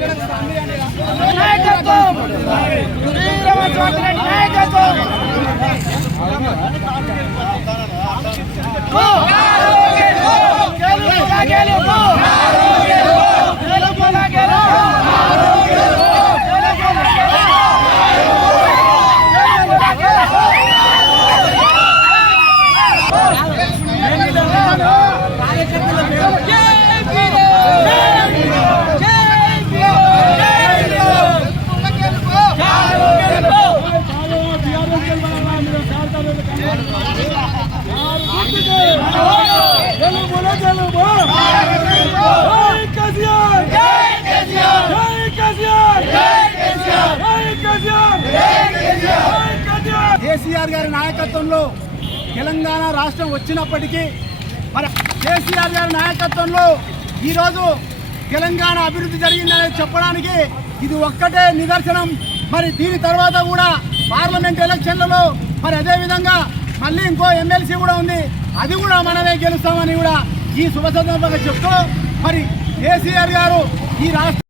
ಬಂದಿದ್ದೀವಿ కేసీఆర్ గారి నాయకత్వంలో తెలంగాణ రాష్ట్రం వచ్చినప్పటికీ మరి కేసీఆర్ గారి నాయకత్వంలో ఈరోజు తెలంగాణ అభివృద్ధి జరిగిందని చెప్పడానికి ఇది ఒక్కటే నిదర్శనం. మరి దీని తర్వాత కూడా పార్లమెంట్ ఎలక్షన్లలో మరి అదే విధంగా మళ్ళీ ఇంకో ఎమ్మెల్సీ కూడా ఉంది. అది కూడా మనమే గెలుస్తామని కూడా ఈ శుభ సందర్భంగా చెప్తూ మరి కేసీఆర్ గారు ఈ రాష్ట్ర